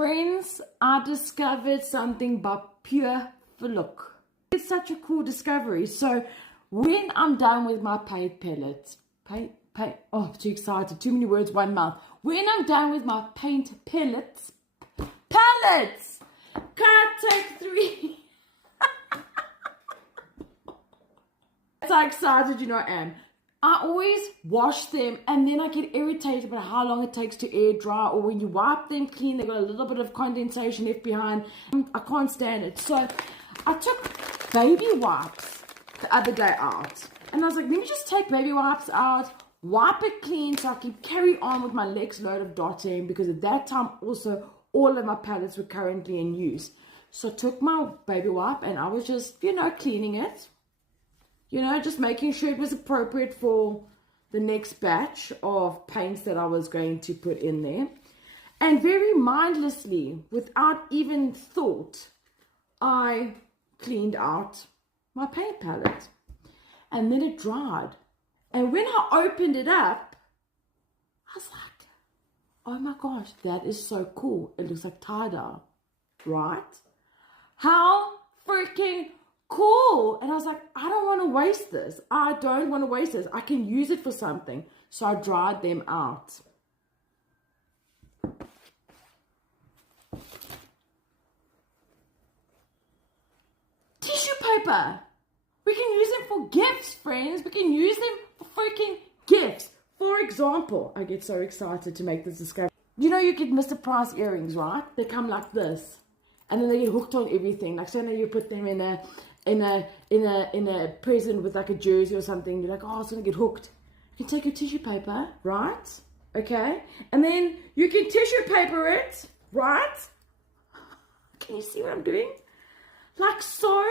Friends, I discovered something but pure for look. It's such a cool discovery. So when I'm done with my paint pellets, oh, too excited, too many words, one mouth. When I'm done with my paint pellets, can't take 3. That's how excited I am. I always wash them and then I get irritated about how long it takes to air dry, or when you wipe them clean, they've got a little bit of condensation left behind. I can't stand it. So I took baby wipes the other day out and I was like, let me just take baby wipes out, wipe it clean so I can carry on with my next load of dotting, because at that time also all of my palettes were currently in use. So I took my baby wipe and I was just, cleaning it. Just making sure it was appropriate for the next batch of paints that I was going to put in there. And very mindlessly, without even thought, I cleaned out my paint palette. And then it dried. And when I opened it up, I was like, oh my gosh, that is so cool. It looks like tie-dye, right? How freaking cool. And I was like, I don't want to waste this. I don't want to waste this. I can use it for something. So I dried them out. Tissue paper. We can use them for gifts, friends. We can use them for freaking gifts. For example, I get so excited to make this discovery. You get Mr. Price earrings, right? They come like this. And then they get hooked on everything. Like, so now you put them in a present with like a jersey or something. You're like, oh, it's gonna get hooked. You can take your tissue paper, right? Okay, and then you can tissue paper it, right? Can you see what I'm doing? Like so.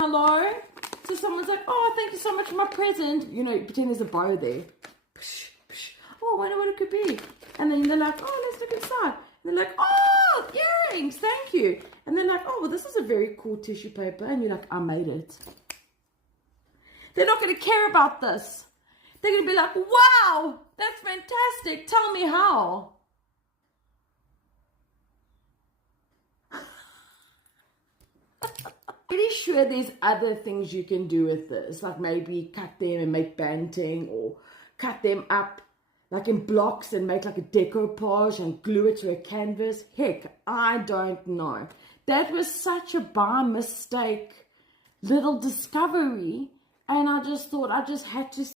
Hello. So someone's like, oh, thank you so much for my present. Pretend there's a bow there. Oh, I wonder what it could be. And then they're like, oh, let's look inside. And they're like, oh, earrings, thank you. And they're like, oh, well, this is a very cool tissue paper. And you're like, I made it. They're not going to care about this. They're going to be like, wow, that's fantastic. Tell me how. Pretty sure there's other things you can do with this. Like maybe cut them and make banting, or cut them up like in blocks and make like a decoupage and glue it to a canvas. Heck, I don't know. That was such a by mistake little discovery, and I just thought I just had to